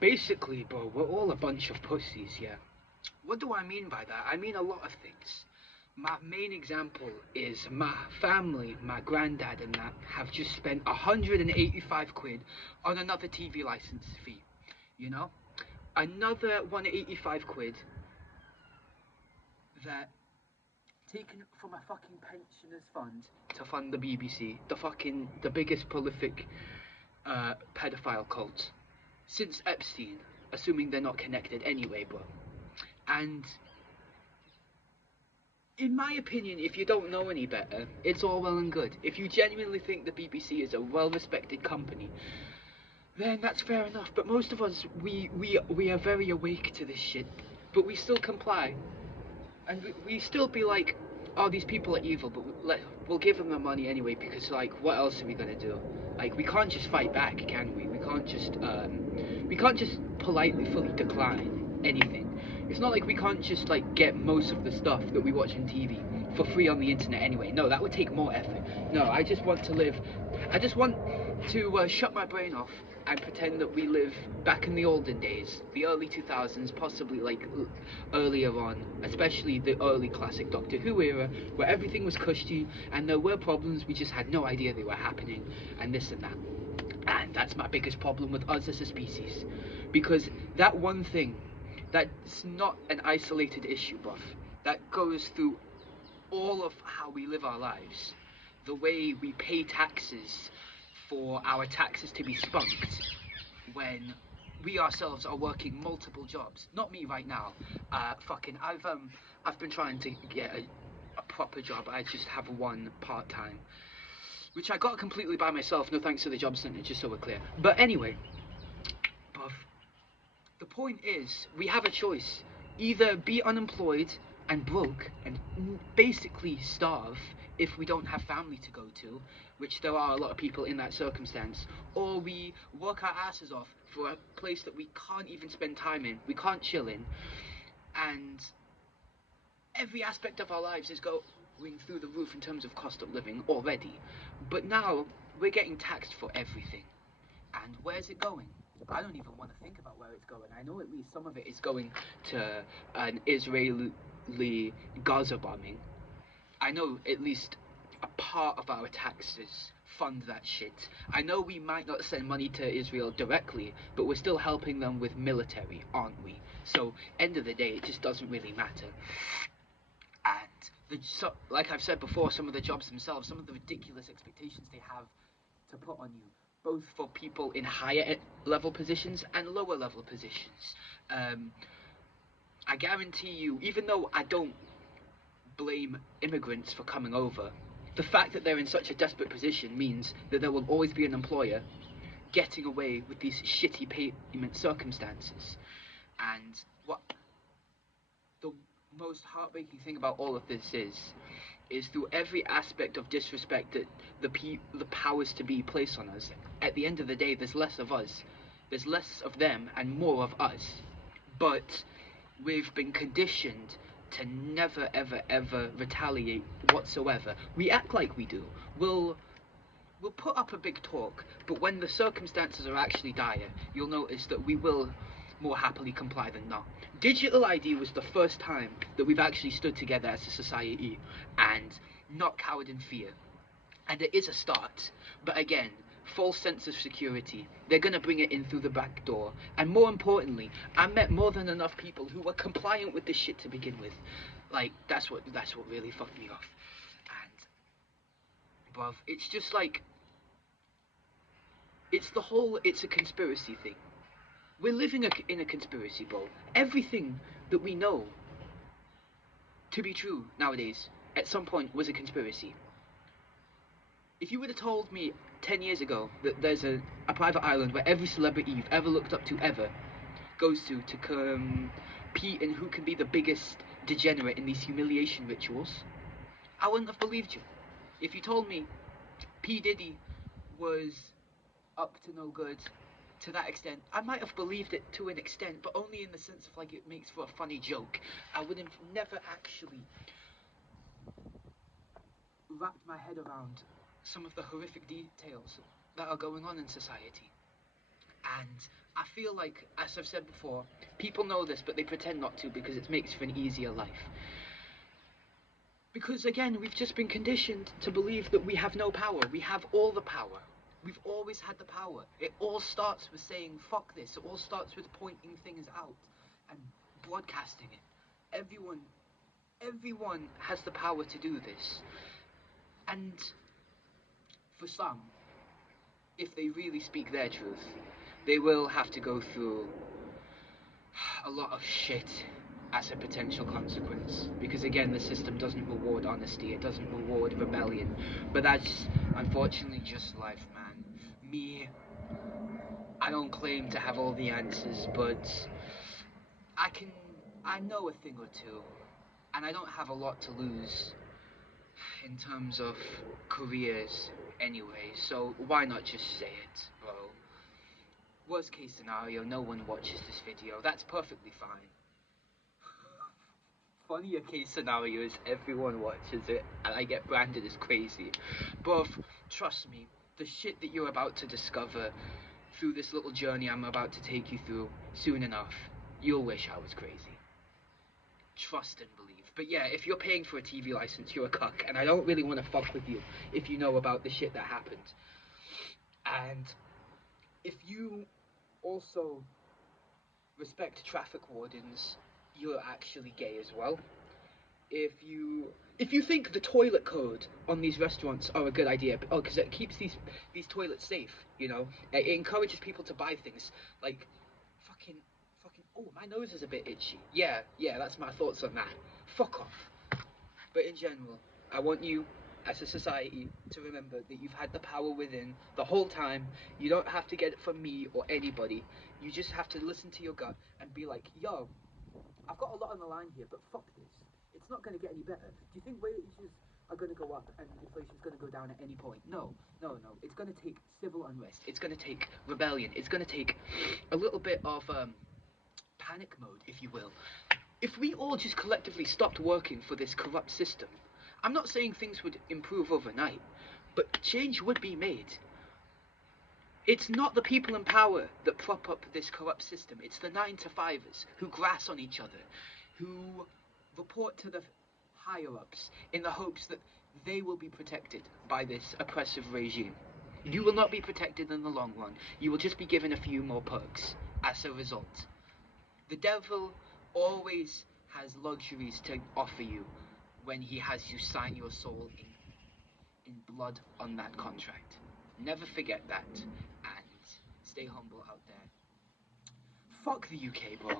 Basically, bro, we're all a bunch of pussies, yeah. What do I mean by that? I mean a lot of things. My main example is my family, my granddad and that, have just spent 185 quid on another TV license fee. You know? Another 185 quid that taken from a fucking pensioners fund to fund the BBC, the biggest prolific pedophile cult since Epstein, assuming they're not connected anyway, bro. And in my opinion, if you don't know any better, it's all well and good. If you genuinely think the BBC is a well-respected company, then that's fair enough. But most of us, we are very awake to this shit, but we still comply, and we still be like, oh, these people are evil, but we'll give them the money anyway because, like, what else are we gonna do? Like, we can't just fight back, can we? We can't just politely fully decline anything. It's not like we can't just like get most of the stuff that we watch on TV for free on the internet anyway. No, that would take more effort. No, I just want to live. I just want to shut my brain off and pretend that we live back in the olden days, the early 2000s, possibly like earlier on, especially the early classic Doctor Who era, where everything was cushy and there were problems, we just had no idea they were happening, and this and that. And that's my biggest problem with us as a species. Because that one thing, that's not an isolated issue, buff. That goes through all of how we live our lives. The way we pay taxes for our taxes to be spunked when we ourselves are working multiple jobs. Not me right now. I've been trying to get a proper job. I just have one part-time, which I got completely by myself. No thanks to the job centre, just so we're clear. But anyway, buff. The point is, we have a choice. Either be unemployed and broke and basically starve if we don't have family to go to, which there are a lot of people in that circumstance, or we work our asses off for a place that we can't even spend time in, we can't chill in, and every aspect of our lives is going through the roof in terms of cost of living already. But now we're getting taxed for everything. And where's it going? I don't even want to think about where it's going. I know at least some of it is going to an Israeli Gaza bombing. I know at least a part of our taxes fund that shit. I know we might not send money to Israel directly, but we're still helping them with military, aren't we? So, end of the day, it just doesn't really matter. And like I've said before, some of the jobs themselves, some of the ridiculous expectations they have to put on you, both for people in higher level positions and lower level positions. I guarantee you, even though I don't blame immigrants for coming over, the fact that they're in such a desperate position means that there will always be an employer getting away with these shitty payment circumstances. And what the most heartbreaking thing about all of this is through every aspect of disrespect that the powers to be place on us, at the end of the day, there's less of us. There's less of them and more of us. But we've been conditioned to never, ever, ever retaliate whatsoever. We act like we do. We'll put up a big talk, but when the circumstances are actually dire, you'll notice that we will more happily comply than not. Digital ID was the first time that we've actually stood together as a society and not cowered in fear. And it is a start, but again, false sense of security. They're going to bring it in through the back door. And more importantly, I met more than enough people who were compliant with this shit to begin with. Like, that's what really fucked me off. And, bruv, it's just like, it's a conspiracy thing. We're living in a conspiracy, bro. Everything that we know to be true nowadays, at some point, was a conspiracy. If you would have told me 10 years ago that there's a private island where every celebrity you've ever looked up to ever goes to compete in who can be the biggest degenerate in these humiliation rituals, I wouldn't have believed you. If you told me P. Diddy was up to no good to that extent, I might have believed it to an extent, but only in the sense of like it makes for a funny joke. I would have never actually wrapped my head around some of the horrific details that are going on in society. And I feel like, as I've said before, people know this, but they pretend not to because it makes for an easier life. Because again, we've just been conditioned to believe that we have no power. We have all the power. We've always had the power. It all starts with saying, fuck this. It all starts with pointing things out and broadcasting it. Everyone has the power to do this. And for some, if they really speak their truth, they will have to go through a lot of shit as a potential consequence. Because again, the system doesn't reward honesty, it doesn't reward rebellion. But that's unfortunately just life, man. Me, I don't claim to have all the answers, but I know a thing or two, and I don't have a lot to lose in terms of careers anyway, so why not just say it, bro? Worst case scenario, no one watches this video, that's perfectly fine. Funnier case scenario is everyone watches it and I get branded as crazy. But trust me, the shit that you're about to discover through this little journey I'm about to take you through, soon enough, you'll wish I was crazy. Trust and believe. But yeah, if you're paying for a TV license, you're a cuck, and I don't really want to fuck with you if you know about the shit that happened. And if you also respect traffic wardens, you're actually gay as well. If you think the toilet code on these restaurants are a good idea, because it keeps these toilets safe, you know, it encourages people to buy things like fucking oh, my nose is a bit itchy. Yeah, that's my thoughts on that. Fuck off. But in general, I want you as a society to remember that you've had the power within the whole time. You don't have to get it from me or anybody. You just have to listen to your gut and be like, yo, I've got a lot on the line here, but fuck this. It's not going to get any better. Do you think wages are going to go up and inflation's going to go down at any point? No. It's going to take civil unrest. It's going to take rebellion. It's going to take a little bit of panic mode, if you will. If we all just collectively stopped working for this corrupt system, I'm not saying things would improve overnight, but change would be made. It's not the people in power that prop up this corrupt system. It's the 9-to-5ers who grass on each other, who report to the higher-ups in the hopes that they will be protected by this oppressive regime. You will not be protected in the long run. You will just be given a few more perks as a result. The devil always has luxuries to offer you when he has you sign your soul in blood on that contract. Never forget that, and stay humble out there. Fuck the UK, bro.